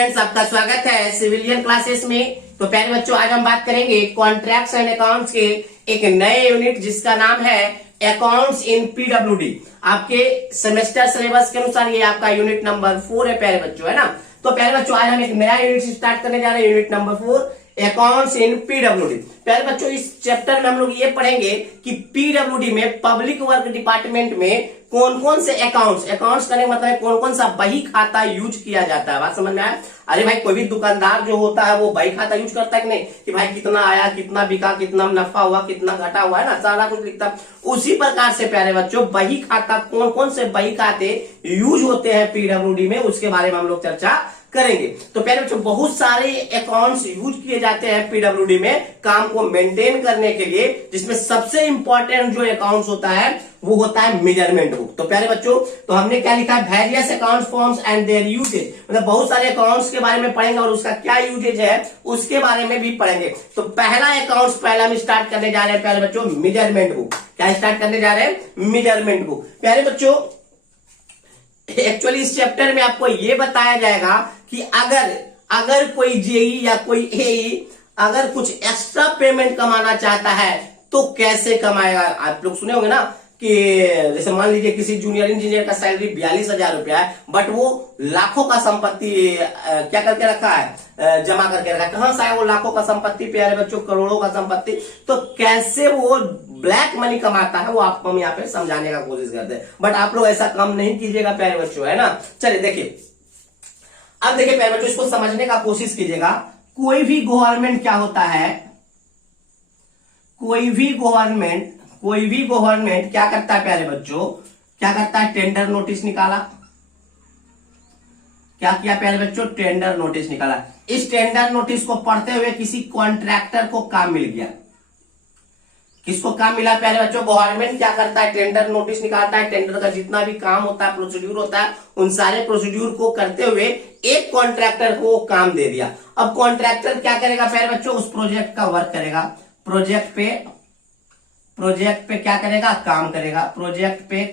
Students, आपका स्वागत है सिविलियन क्लासेस में। तो प्यारे बच्चों, आज हम बात करेंगे कॉन्ट्रैक्ट्स एंड अकाउंट्स के एक नए यूनिट जिसका नाम है अकाउंट्स इन पीडब्ल्यूडी। आपके सेमेस्टर सिलेबस के अनुसार ये आपका यूनिट नंबर 4 है प्यारे बच्चों, है ना। तो प्यारे बच्चों, आज हम एक नया यूनिट स्टार्ट करने जा रहे हैं, unit number 4 accounts in PWD. प्यारे बच्चों, इस चैप्टर में हम लोग ये पढ़ेंगे कि पीडब्ल्यूडी में पब्लिक वर्क डिपार्टमेंट में कौन कौन से अकाउंट्स करने का मतलब कौन कौन सा बही खाता यूज किया जाता है। बात समझ में आया? अरे भाई, कोई भी दुकानदार जो होता है वो बही खाता यूज करता है कि नहीं, कि भाई कितना आया, कितना बिका, कितना नफा हुआ, कितना घटा हुआ, है ना, सारा कुछ लिखता। उसी प्रकार से प्यारे बच्चों, बही खाता कौन कौन से बही खाते यूज होते हैं पीडब्ल्यूडी में, उसके बारे में हम लोग चर्चा करेंगे। तो प्यारे बच्चों, बहुत सारे अकाउंट्स यूज किए जाते हैं पीडब्ल्यूडी में काम को मेंटेन करने के लिए, जिसमें सबसे इंपॉर्टेंट जो अकाउंट्स होता है वो होता है मेजरमेंट बुक। तो प्यारे बच्चों, तो हमने क्या लिखा है, various accounts forms and their uses, मतलब बहुत सारे अकाउंट्स के बारे में पढ़ेंगे और उसका क्या यूजेज है उसके बारे में भी पढ़ेंगे। तो पहला हम स्टार्ट करने जा रहे हैं प्यारे बच्चों, मेजरमेंट बुक। क्या स्टार्ट करने जा रहे हैं? Measurement book. प्यारे बच्चों, एक्चुअली इस चैप्टर में आपको ये बताया जाएगा कि अगर कोई जेई या कोई एई अगर कुछ एक्स्ट्रा पेमेंट कमाना चाहता है तो कैसे कमाएगा। आप लोग सुने होंगे ना कि जैसे मान लीजिए किसी जूनियर इंजीनियर का सैलरी 42,000 रुपया है, बट वो लाखों का संपत्ति क्या करके रखा है, जमा करके रखा है। कहां से आया वो लाखों का संपत्ति प्यारे बच्चों? करोड़ों का संपत्ति। तो कैसे वो ब्लैक मनी कमाता है वो आपको हम यहाँ पे समझाने का कोशिश करते हैं, बट आप लोग ऐसा काम नहीं कीजिएगा प्यारे बच्चों, है ना। चलिए देखिए, अब देखिए प्यारे बच्चों, इसको समझने का कोशिश कीजिएगा। कोई भी गवर्नमेंट क्या होता है, कोई भी गवर्नमेंट क्या करता है प्यारे बच्चों, क्या करता है, टेंडर नोटिस निकाला। क्या किया प्यारे बच्चों? टेंडर नोटिस निकाला। इस टेंडर नोटिस को पढ़ते हुए किसी कॉन्ट्रैक्टर को काम मिल गया। किसको काम मिला प्यारे बच्चों? गवर्नमेंट क्या करता है, टेंडर नोटिस निकालता है। टेंडर का जितना भी काम होता है, प्रोसीड्यूर होता है, उन सारे प्रोसीड्यूर को करते हुए एक कॉन्ट्रैक्टर को काम दे दिया। अब कॉन्ट्रैक्टर क्या करेगा प्यारे बच्चों? उस प्रोजेक्ट का वर्क करेगा, प्रोजेक्ट पे क्या करेगा? काम करेगा, प्रोजेक्ट पे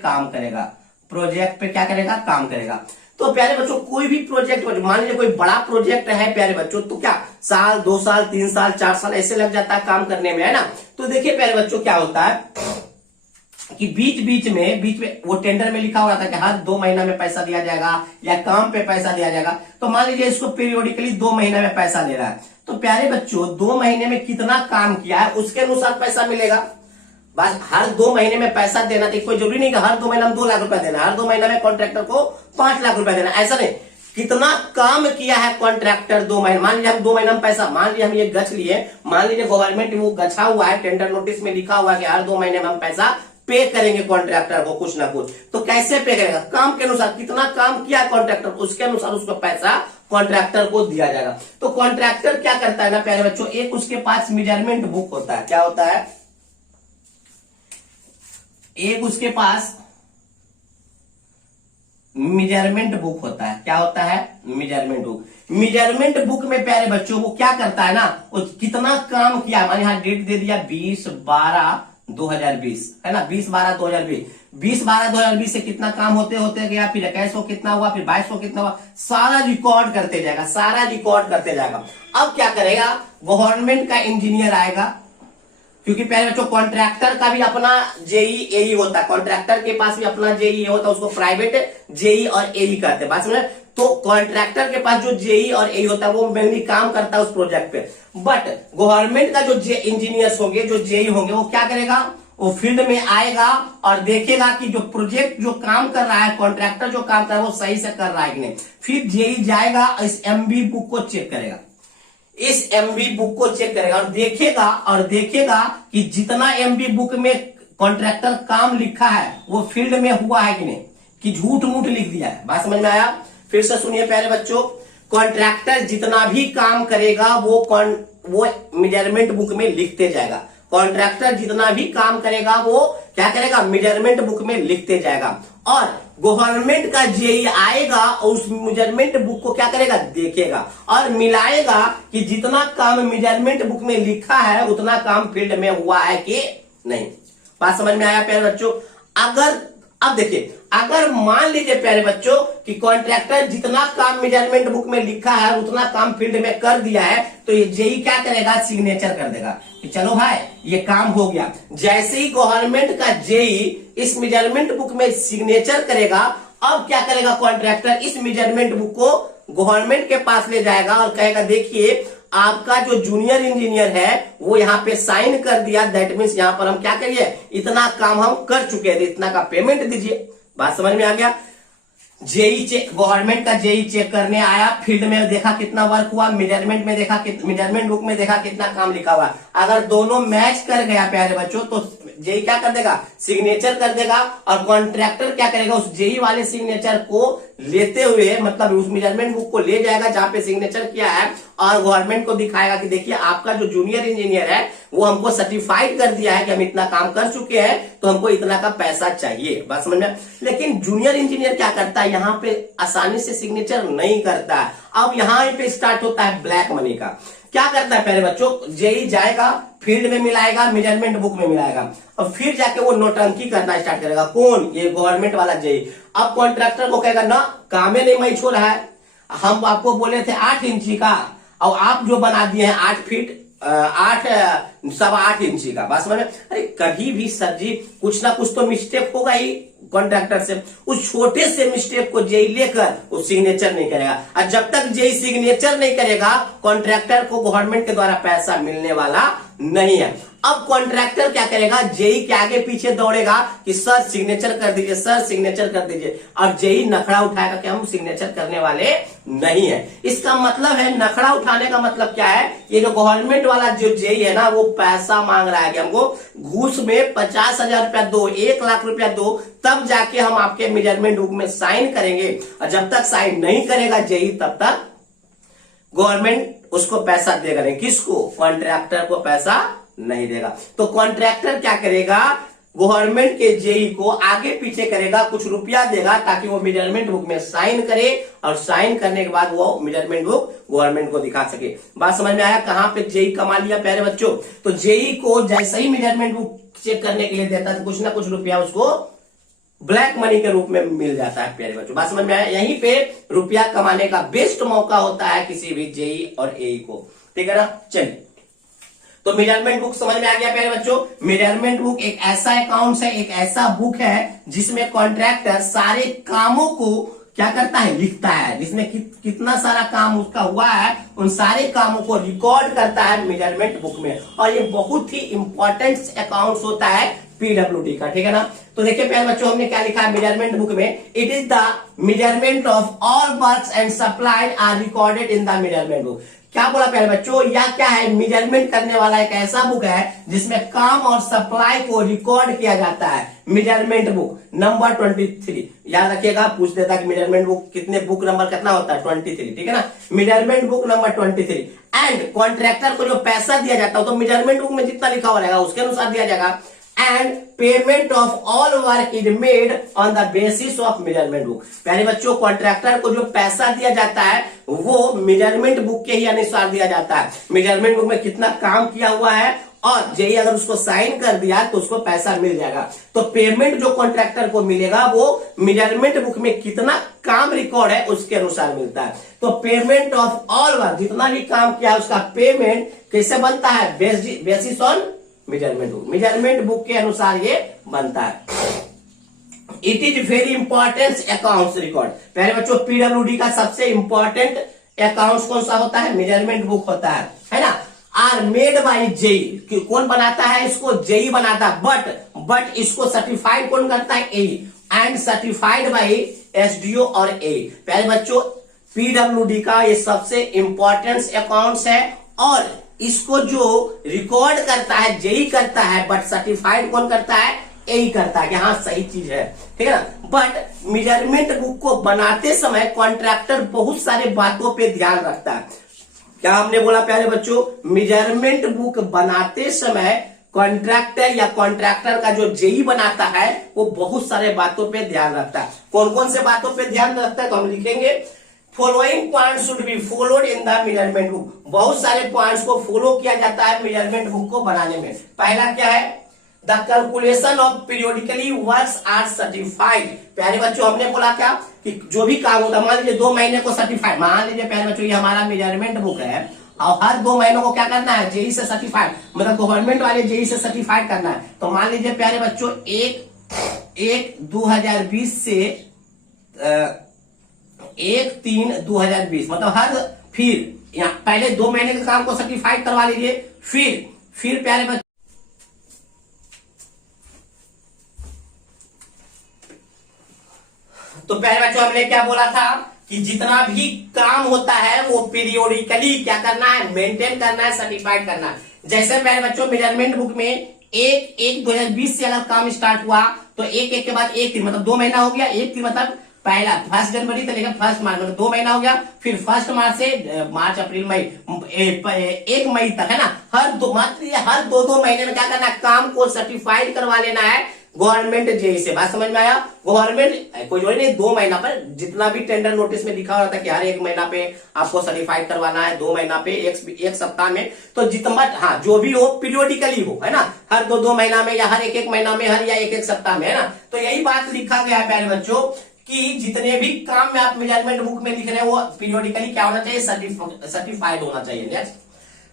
क्या करेगा? काम करेगा। तो प्यारे बच्चों, कोई भी प्रोजेक्ट, मान लीजिए कोई बड़ा प्रोजेक्ट है प्यारे बच्चों, तो क्या साल, 2 साल, 3 साल, 4 साल ऐसे लग जाता है काम करने में, है ना। तो देखिए प्यारे बच्चों, क्या होता है कि बीच में वो टेंडर में लिखा हुआ था कि हर 2 महीना में पैसा दिया जाएगा या काम पे पैसा दिया जाएगा। तो मान लीजिए इसको पीरियोडिकली 2 महीने में पैसा ले रहा है, तो प्यारे बच्चों 2 महीने में कितना काम किया है उसके अनुसार पैसा मिलेगा। बस हर 2 महीने में पैसा देना, तो कोई जरूरी नहीं कि हर 2 महीना में 2 लाख रुपया देना, हर 2 महीना में कॉन्ट्रैक्टर को 5 लाख रुपया देना, ऐसा नहीं। कितना काम किया है कॉन्ट्रैक्टर 2 महीने, मान लीजिए हम 2 महीना में पैसा, मान लीजिए हम ये गछ लिए, मान लीजिए गवर्नमेंट वो गछा हुआ है, टेंडर नोटिस में लिखा हुआ है कि हर 2 महीने में हम पैसा पे करेंगे कॉन्ट्रैक्टर को कुछ ना कुछ। तो कैसे पे करेगा? काम के अनुसार, कितना काम किया कॉन्ट्रैक्टर, उसके अनुसार उसको पैसा कॉन्ट्रैक्टर को दिया जाएगा। तो कॉन्ट्रैक्टर क्या करता है ना प्यारे बच्चों, एक उसके पास मेजरमेंट बुक होता है। क्या होता है? एक उसके पास मेजरमेंट बुक होता है। क्या होता है? Measurement book. मेजरमेंट बुक में प्यारे बच्चों वो क्या करता है ना, वो कितना काम किया, मैंने यहां डेट दे दिया 20/12/2020, है ना, 20/12/2020। 20/12/2020 से कितना काम होते गया, फिर 21 को कितना हुआ, फिर 22 को कितना हुआ, सारा रिकॉर्ड करते जाएगा। अब क्या करेगा, गवर्नमेंट का इंजीनियर आएगा, क्योंकि प्यारे बच्चों कॉन्ट्रैक्टर का भी अपना जेई एई होता है, कॉन्ट्रैक्टर के पास भी अपना जेई होता है, उसको प्राइवेट जेई और एई कहते हैं। बात समझे? तो कॉन्ट्रैक्टर के पास जो जेई और एई होता है वो मेनली काम करता है उस प्रोजेक्ट पे, बट गवर्नमेंट का जो इंजीनियर्स होंगे, जो जेई होंगे, वो क्या करेगा, वो फील्ड में आएगा और देखेगा कि जो प्रोजेक्ट जो काम कर रहा है, कॉन्ट्रैक्टर जो काम कर रहा है वो सही से कर रहा है कि नहीं। फिर जेई जाएगा, इस एमबी बुक को चेक करेगा, इस एमबी बुक को चेक करेगा और देखेगा कि जितना एमबी बुक में कॉन्ट्रैक्टर काम लिखा है वो फील्ड में हुआ है कि नहीं, कि झूठ मूठ लिख दिया है। बात समझ में आया? फिर से सुनिए प्यारे बच्चों, कॉन्ट्रैक्टर जितना भी काम करेगा वो मेजरमेंट बुक में लिखते जाएगा। कॉन्ट्रैक्टर जितना भी काम करेगा वो क्या करेगा, मेजरमेंट बुक में लिखते जाएगा। और गवर्नमेंट का जेई आएगा और उस मेजरमेंट बुक को क्या करेगा, देखेगा और मिलाएगा कि जितना काम मेजरमेंट बुक में लिखा है उतना काम फील्ड में हुआ है कि नहीं। बात समझ में आया प्यारे बच्चों? अब देखिए, अगर मान लीजिए प्यारे बच्चों कि कॉन्ट्रैक्टर जितना काम मेजरमेंट बुक में लिखा है उतना काम फील्ड में कर दिया है, तो ये जेई क्या करेगा, सिग्नेचर कर देगा कि चलो भाई ये काम हो गया। जैसे ही गवर्नमेंट का जेई इस मेजरमेंट बुक में सिग्नेचर करेगा, अब क्या करेगा कॉन्ट्रैक्टर, इस मेजरमेंट बुक को गवर्नमेंट के पास ले जाएगा और कहेगा देखिए आपका जो जूनियर इंजीनियर है वो यहाँ पे साइन कर दिया, दैट मीन्स यहाँ पर हम क्या करिए, इतना काम हम कर चुके हैं, इतना का पेमेंट दीजिए। बात समझ में आ गया। जेई चेक, गवर्नमेंट का जेई चेक करने आया, फील्ड में देखा कितना वर्क हुआ, मेजरमेंट में देखा, मेजरमेंट बुक में देखा कितना काम लिखा हुआ। अगर दोनों मैच कर गया प्यारे बच्चों तो जेई क्या कर देगा, सिग्नेचर कर देगा, और कॉन्ट्रैक्टर क्या करेगा, उस जेई वाले सिग्नेचर को लेते हुए, मतलब उस मेजरमेंट बुक को ले जाएगा जहां पे सिग्नेचर किया है, और गवर्नमेंट को दिखाएगा कि देखिए आपका जो जूनियर इंजीनियर है वो हमको सर्टिफाइड कर दिया है कि हम इतना काम कर चुके हैं, तो हमको इतना का पैसा चाहिए। बात समझ में। लेकिन जूनियर इंजीनियर क्या करता है, यहाँ पे आसानी से सिग्नेचर नहीं करता है। अब यहाँ पे स्टार्ट होता है ब्लैक मनी का। क्या करता है पहले बच्चों, जेई जाएगा फील्ड में मिलाएगा, मेजरमेंट बुक में मिलाएगा, और फिर जाके वो नौटंकी करना स्टार्ट करेगा। कौन, ये गवर्नमेंट वाला जेई। अब कॉन्ट्रैक्टर को कहेगा ना कामे नहीं मैच हो रहा है, हम आपको बोले थे 8 इंची का और आप जो बना दिए हैं 8 फीट 8.25 इंची का। बस मैंने, अरे कभी भी सर जी कुछ ना कुछ तो मिस्टेक होगा ही कॉन्ट्रैक्टर से। उस छोटे से मिस्टेक को जेई लेकर वो सिग्नेचर नहीं करेगा, और जब तक जेई सिग्नेचर नहीं करेगा कॉन्ट्रैक्टर को गवर्नमेंट के द्वारा पैसा मिलने वाला नहीं है। अब कॉन्ट्रैक्टर क्या करेगा, जेई के आगे पीछे दौड़ेगा कि सर सिग्नेचर कर दीजिए, सर सिग्नेचर कर दीजिए, और जेई नखड़ा उठाएगा कि हम सिग्नेचर करने वाले नहीं है। इसका मतलब है, नखड़ा उठाने का मतलब क्या है, ये जो गवर्नमेंट वाला जो जेई है ना वो पैसा मांग रहा है कि हमको घूस में 50,000 रुपया दो, 1 लाख रुपया दो, तब जाके हम आपके मेजरमेंट बुक में साइन करेंगे। और जब तक साइन नहीं करेगा जेई तब तक गवर्नमेंट उसको पैसा देगा नहीं। किसको, कॉन्ट्रैक्टर को पैसा नहीं देगा। तो कॉन्ट्रैक्टर क्या करेगा, गवर्नमेंट के जेई को आगे पीछे करेगा, कुछ रुपया देगा ताकि वो मेजरमेंट बुक में साइन करे, और साइन करने के बाद वो मेजरमेंट बुक गवर्नमेंट को दिखा सके। बात समझ में आया, कहां पे जेई कमा लिया प्यारे बच्चों। तो जेई को जैसे ही मेजरमेंट बुक चेक करने के लिए देता है कुछ ना कुछ रुपया उसको ब्लैक मनी के रूप में मिल जाता है प्यारे बच्चों। बात समझ में आया। यहीं पे रुपया कमाने का बेस्ट मौका होता है किसी भी जेई और एई को, ठीक है ना। चलिए, तो मेजरमेंट बुक समझ में आ गया प्यारे बच्चों। मेजरमेंट बुक एक ऐसा अकाउंट है, एक ऐसा बुक है जिसमें कॉन्ट्रैक्टर सारे कामों को क्या करता है, लिखता है, जिसमें कितना सारा काम उसका हुआ है उन सारे कामों को रिकॉर्ड करता है मेजरमेंट बुक में। और ये बहुत ही इंपॉर्टेंट अकाउंट होता है पीडब्ल्यूडी का, ठीक है ना। तो देखिए प्यारे बच्चों हमने क्या लिखा है मेजरमेंट बुक में, it is the measurement of all works and supplied are recorded in the measurement book. क्या बोला प्यारे बच्चों, यह क्या है, मेजरमेंट करने वाला एक ऐसा बुक है जिसमें काम और सप्लाई को रिकॉर्ड किया जाता है। मेजरमेंट बुक नंबर 23, याद रखिएगा, पूछ देता कि मेजरमेंट बुक कितने, बुक नंबर कितना होता है 23, ठीक है ना। Measurement book number 23। And contractor को जो पैसा दिया जाता है तो मेजरमेंट बुक में जितना लिखा हुआ रहेगा उसके अनुसार दिया जाएगा। And payment of all work is made on the basis of measurement book. प्यारे बच्चों, कॉन्ट्रैक्टर को जो पैसा दिया जाता है वो मेजरमेंट बुक के ही अनुसार दिया जाता है। मेजरमेंट बुक में कितना काम किया हुआ है और जेई अगर उसको साइन कर दिया तो उसको पैसा मिल जाएगा। तो पेमेंट जो कॉन्ट्रैक्टर को मिलेगा वो मेजरमेंट बुक में कितना काम रिकॉर्ड है उसके अनुसार मिलता है। तो पेमेंट ऑफ ऑल वर्क, जितना भी काम किया उसका पेमेंट कैसे बनता है, basis on measurement book. Measurement book के अनुसार ये बनता है। It is very important accounts record. पहले बच्चों पीडब्ल्यूडी का सबसे इंपॉर्टेंट अकाउंट्स कौन सा होता है, मेजरमेंट बुक होता है ना। आर मेड बाई जेई, कौन बनाता है इसको, जेई बनाता है। बट इसको सर्टिफाइड कौन करता है, एई, एंड सर्टिफाइड बाई एसडीओ और एई। पहले बच्चों पीडब्ल्यूडी का ये सबसे इंपॉर्टेंट अकाउंट्स है, और इसको जो रिकॉर्ड करता है जेई करता है, बट सर्टिफाइड कौन करता है, एई करता है कि हाँ सही चीज है, ठीक है ना। बट मेजरमेंट बुक को बनाते समय कॉन्ट्रैक्टर बहुत सारे बातों पे ध्यान रखता है। क्या हमने बोला प्यारे बच्चों, मेजरमेंट बुक बनाते समय कॉन्ट्रैक्टर या कॉन्ट्रैक्टर का जो जेई बनाता है वो बहुत सारे बातों पे ध्यान रखता है। कौन कौन से बातों पे ध्यान रखता है तो हम लिखेंगे, following point should be followed in the measurement book. बहुत सारे पॉइंट्स को फॉलो किया जाता है मेजरमेंट बुक को बनाने में। पहला क्या है, the calculation of periodically works are certified. प्यारे बच्चों हमने बोला क्या कि जो भी काम होता है, मान लीजिए 2 महीने को सर्टिफाइड, मान लीजिए प्यारे बच्चों ये हमारा मेजरमेंट बुक है और हर 2 महीनों को क्या करना है, जेई से सर्टिफाइड, मतलब गवर्नमेंट वाले जेई से सर्टिफाइड करना है। तो मान लीजिए प्यारे बच्चों 1/1/2020 से 1/3/2020, मतलब हर फिर यहाँ पहले 2 महीने के काम को सर्टिफाइड करवा लीजिए, फिर प्यारे बच्चों तो प्यारे बच्चों हमने क्या बोला था कि जितना भी काम होता है वो पीरियोडिकली क्या करना है, मेंटेन करना है, सर्टिफाइड करना है। जैसे प्यारे बच्चों मेजरमेंट बुक में 1/1/2020 से अगर काम स्टार्ट हुआ तो 1/1 के बाद 1/3 मतलब 2 महीना हो गया, 1/3 मतलब पहला 1 जनवरी से लेकर 1 मार्च मतलब 2 महीना हो गया, फिर 1 मार्च से मार्च अप्रैल मई 1 मई तक, है ना। हर 2 महीने में क्या करना है, काम को सर्टिफाइड करवा लेना है गवर्नमेंट जेई से। बात समझ में आया। गवर्नमेंट कोई जो नहीं 2 महीना पर जितना भी टेंडर नोटिस में लिखा हुआ था कि हर 1 महीना पे आपको सर्टिफाइड करवाना है, 2 महीना पे, एक सप्ताह में, तो जितना हाँ जो भी हो पीरियोडिकली हो, है ना, हर 2 महीना में या हर 1 महीना में, हर या 1 सप्ताह में, है ना। तो यही बात लिखा गया है प्यारे बच्चों कि जितने भी काम में आप मेजरमेंट बुक में लिख रहे हैं वो पीरियोडिकली क्या होना चाहिए, सर्टिफाइड होना चाहिए। Next,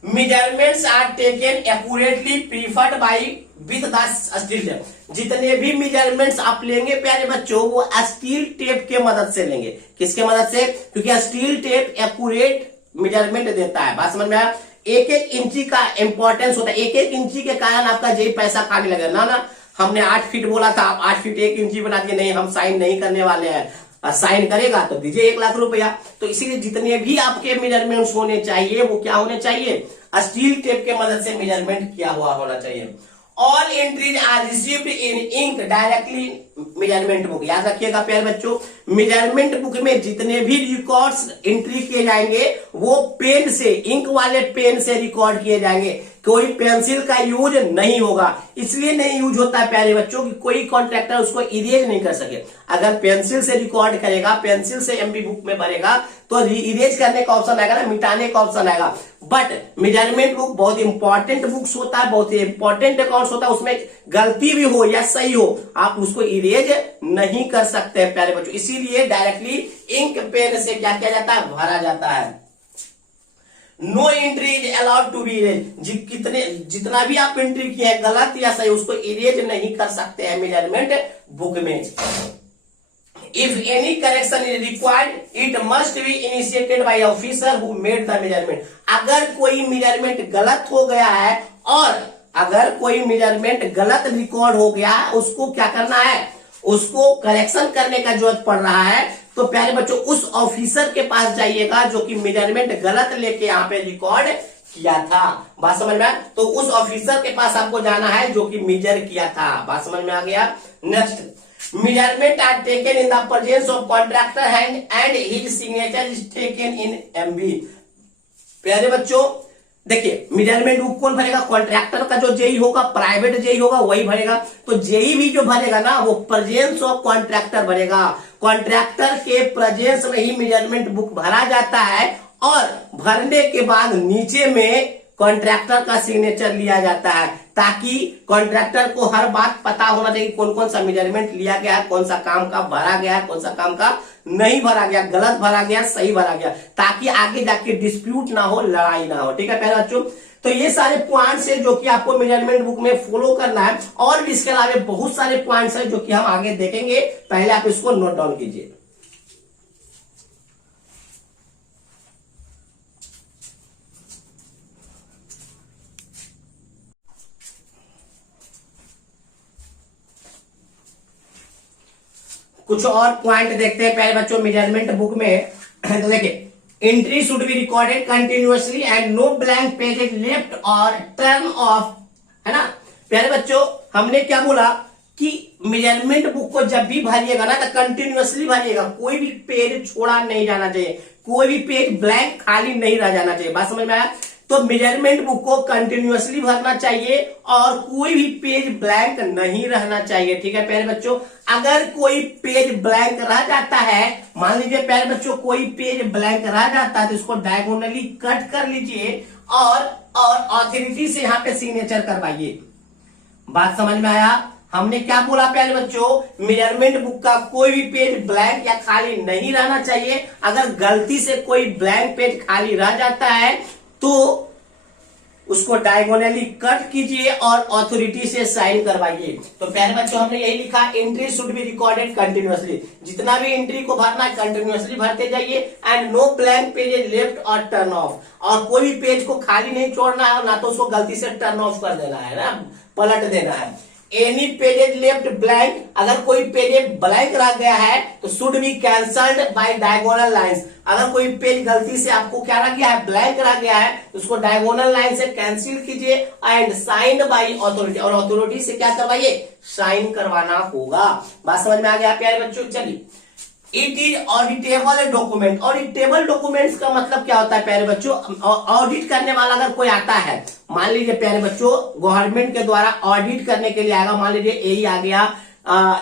measurements are taken accurately preferred by with the steel tape. जितने भी मेजरमेंट्स आप लेंगे प्यारे बच्चों वो स्टील टेप के मदद से लेंगे। किसके मदद से, क्योंकि स्टील टेप एक्यूरेट मेजरमेंट देता है। बात समझ में आया। 1-1 इंची का इंपॉर्टेंस होता है, 1-1 इंची के कारण आपका जेई पैसा खाने लगे ना। हमने 8 फीट बोला था, आप 8 फीट 1 इंची बना दिए, नहीं हम साइन नहीं करने वाले हैं, साइन करेगा तो दीजिए 1 लाख रुपया। तो इसीलिए जितने भी आपके मेजरमेंट्स होने चाहिए वो क्या होने चाहिए, स्टील टेप के मदद से मेजरमेंट किया हुआ होना चाहिए। All entries are received in ink directly measurement book. याद रखिएगा प्यारे बच्चों, मेजरमेंट बुक में जितने भी रिकॉर्ड्स एंट्री किए जाएंगे वो पेन से, इंक वाले पेन से रिकॉर्ड किए जाएंगे, कोई पेंसिल का यूज नहीं होगा। इसलिए नहीं यूज होता है प्यारे बच्चों कि कोई कॉन्ट्रैक्टर उसको इरेज नहीं कर सके। अगर पेंसिल से रिकॉर्ड करेगा, पेंसिल से एमबी बुक में भरेगा तो इरेज करने का ऑप्शन आएगा ना, मिटाने का ऑप्शन आएगा। बट मेजरमेंट बुक बहुत इंपॉर्टेंट बुक्स होता है, बहुत ही इंपॉर्टेंट अकाउंट्स होता है, उसमें गलती भी हो या सही हो आप उसको इरेज नहीं कर सकते प्यारे बच्चों। इसीलिए डायरेक्टली इंक पेन से क्या किया जाता है, भरा जाता है। No entry is allowed to be erase. जितना भी आप एंट्री किए हैं गलत या सही उसको इरेज नहीं कर सकते हैं मेजरमेंट बुक में। If any correction is required it must be initiated by officer who made the measurement. अगर कोई मेजरमेंट गलत हो गया है और अगर कोई मेजरमेंट गलत रिकॉर्ड हो गया है, उसको क्या करना है, उसको करेक्शन करने का जरूरत पड़ रहा है, तो प्यारे बच्चों उस ऑफिसर के पास जाइएगा जो कि मेजरमेंट गलत लेके यहाँ पे रिकॉर्ड किया था। बात समझ में आया। तो उस ऑफिसर के पास आपको जाना है जो कि मेजर किया था। बात समझ में आ गया। Next, measurement are taken in the presence of contractor hand and his signature is taken in MB. प्यारे बच्चों देखिए मेजरमेंट बुक कौन भरेगा, कॉन्ट्रैक्टर का जो जेई होगा, प्राइवेट जेई होगा वही भरेगा। तो जेई भी जो भरेगा ना वो प्रेजेंस ऑफ कॉन्ट्रैक्टर भरेगा। कॉन्ट्रैक्टर के प्रेजेंस में ही मेजरमेंट बुक भरा जाता है और भरने के बाद नीचे में कॉन्ट्रैक्टर का सिग्नेचर लिया जाता है, ताकि कॉन्ट्रैक्टर को हर बात पता होना चाहिए कौन कौन सा मेजरमेंट लिया गया है, कौन सा काम का भरा गया है, कौन सा काम का नहीं भरा गया, गलत भरा गया, सही भरा गया, ताकि आगे जाके डिस्प्यूट ना हो, लड़ाई ना हो। ठीक है प्यारे बच्चों, तो ये सारे पॉइंट्स है जो कि आपको मेजरमेंट बुक में फॉलो करना है। और भी इसके अलावा बहुत सारे पॉइंट्स है जो कि हम आगे देखेंगे, पहले आप इसको नोट डाउन कीजिए। कुछ और पॉइंट देखते हैं प्यारे बच्चों मेजरमेंट बुक में। तो देखिए, entry should be recorded continuously and no blank page is left और टर्न ऑफ, है ना। प्यारे बच्चों हमने क्या बोला कि मेजरमेंट बुक को जब भी भरिएगा ना तो कंटिन्यूअसली भरिएगा, कोई भी पेज छोड़ा नहीं जाना चाहिए, कोई भी पेज ब्लैंक खाली नहीं रह जाना चाहिए। बात समझ में आया। तो मेजरमेंट बुक को कंटिन्यूअसली भरना चाहिए और कोई भी पेज ब्लैंक नहीं रहना चाहिए। ठीक है प्यारे बच्चों, अगर कोई पेज ब्लैंक रह जाता है, मान लीजिए प्यारे बच्चों कोई पेज ब्लैंक रह जाता है तो इसको डायगोनली कट कर लीजिए और अथॉरिटी से यहाँ पे सिग्नेचर करवाइए। बात समझ में आया? हमने क्या बोला प्यारे बच्चों, मेजरमेंट बुक का कोई भी पेज ब्लैंक या खाली नहीं रहना चाहिए। अगर गलती से कोई ब्लैंक पेज खाली रह जाता है तो उसको डायगोनली कट कीजिए और अथॉरिटी से साइन करवाइए। तो प्यारे बच्चों हमने यही लिखा, entry should be recorded continuously. जितना भी एंट्री को भरना है कंटिन्यूअसली भरते जाइए। And no blank page is left और टर्न ऑफ। और कोई भी पेज को खाली नहीं छोड़ना है, ना तो उसको गलती से टर्न ऑफ कर देना है ना, पलट देना है। एनी पेज लेफ्ट ब्लैंक, अगर कोई पेज ब्लैंक रह गया है तो should be cancelled by diagonal lines. अगर कोई पेज गलती से आपको क्या रह गया है, ब्लैंक रह गया है, तो उसको डायगोनल लाइन से कैंसिल कीजिए एंड साइन बाय अथॉरिटी। और अथॉरिटी से क्या करवाइए, साइन करवाना होगा। बात समझ में आ गया प्यारे बच्चों? चलिए, it is auditable document. Auditable documents का मतलब क्या होता है प्यारे बच्चों? ऑडिट करने वाला अगर कोई आता है, मान लीजिए प्यारे बच्चों गवर्नमेंट के द्वारा ऑडिट करने के लिए आएगा, मान लीजिए यही आ गया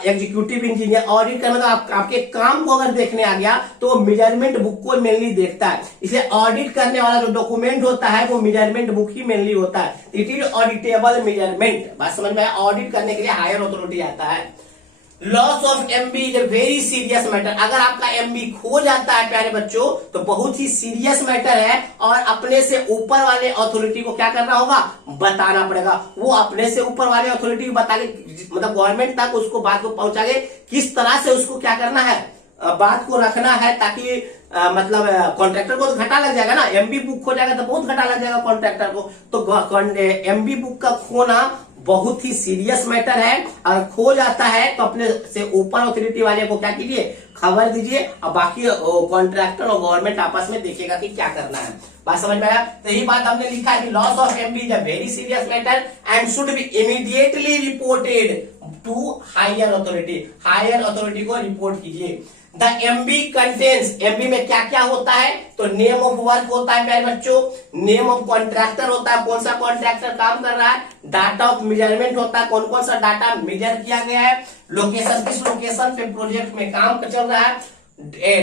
एग्जीक्यूटिव इंजीनियर, ऑडिट करने तो आपके काम को अगर देखने आ गया तो वो मेजरमेंट बुक को मेनली देखता है। इसलिए ऑडिट करने वाला जो डॉक्यूमेंट होता है वो मेजरमेंट बुक ही मेनली होता है। It is auditable measurement. बात समझ में? ऑडिट करने के लिए हायर अथॉरिटी आता है। Loss of MB is a very serious matter. अगर आपका एमबी खो जाता है प्यारे बच्चों तो बहुत ही सीरियस मैटर है, और अपने से ऊपर वाले अथॉरिटी को क्या करना होगा, बताना पड़ेगा। वो अपने से ऊपर वाले अथॉरिटी को बता के, मतलब गवर्नमेंट तक उसको बात को पहुंचा के किस तरह से उसको क्या करना है, बात को रखना है, ताकि मतलब कॉन्ट्रैक्टर को तो घाटा लग जाएगा ना। एमबी बुक खो जाएगा तो बहुत घाटा लग जाएगा कॉन्ट्रैक्टर को। तो एमबी बुक का खोना बहुत ही सीरियस मैटर है। अगर खो जाता है तो अपने से ऊपर अथॉरिटी वाले को क्या कीजिए, खबर दीजिए, और बाकी कॉन्ट्रैक्टर और गवर्नमेंट आपस में देखेगा कि क्या करना है। बात समझ में आया? तो यही बात हमने लिखा है कि loss of MB is a very serious matter and should be immediately reported to higher authority. Higher authority को रिपोर्ट कीजिए। द एमबी कंटेन्स, एमबी में क्या क्या होता है, तो नेम ऑफ वर्क होता है प्यारे बच्चों, नेम ऑफ कॉन्ट्रैक्टर होता है, कौन सा कॉन्ट्रैक्टर काम कर रहा है, डाटा ऑफ मेजरमेंट होता है, कौन कौन सा डाटा मेजर किया गया है, लोकेशन, किस लोकेशन पे प्रोजेक्ट में काम चल रहा है,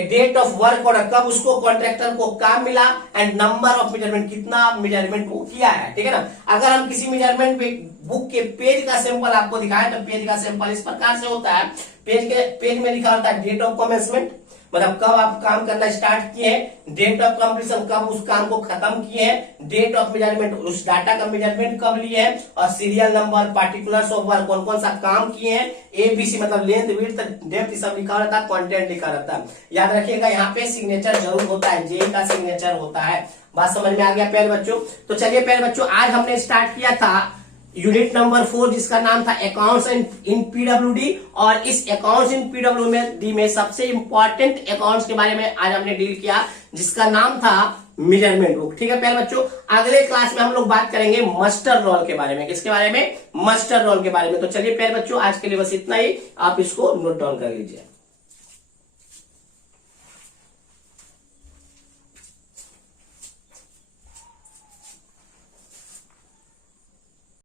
डेट ऑफ वर्क और कब उसको कॉन्ट्रैक्टर को काम मिला, एंड नंबर ऑफ मेजरमेंट, कितना मेजरमेंट वो किया है। ठीक है ना? अगर हम किसी मेजरमेंट बुक के पेज का सैंपल आपको दिखाएं तो पेज का सैंपल इस प्रकार से होता है। पेज में लिखा होता है डेट ऑफ कमेंसमेंट, मतलब कब आप काम करना स्टार्ट किए हैं, डेट ऑफ कंप्लीशन, कब उस काम को खत्म किए हैं, डेट ऑफ मेजरमेंट, उस डाटा का मेजरमेंट कब लिए हैं, और serial number, particulars of work, कौन कौन सा काम किए हैं, एबीसी मतलब लेंथ, विड्थ, डेप्थ, सब लिखा रहता है, कंटेंट लिखा रहता है। याद रखिएगा यहाँ पे सिग्नेचर जरूर होता है, जेई का सिग्नेचर होता है। बात समझ में आ गया प्यारे बच्चों? तो चलिए प्यारे बच्चों, आज हमने स्टार्ट किया था यूनिट नंबर 4 जिसका नाम था अकाउंट्स इन पीडब्ल्यूडी, और इस अकाउंट्स इन पीडब्ल्यूडी में सबसे इंपॉर्टेंट अकाउंट्स के बारे में आज हमने डील किया जिसका नाम था मेजरमेंट बुक। ठीक है प्यारे बच्चों, अगले क्लास में हम लोग बात करेंगे मस्टर रोल के बारे में। किसके बारे में? मस्टर रोल के बारे में। तो चलिए प्यारे बच्चों, आज के लिए बस इतना ही, आप इसको नोट डाउन कर लीजिए।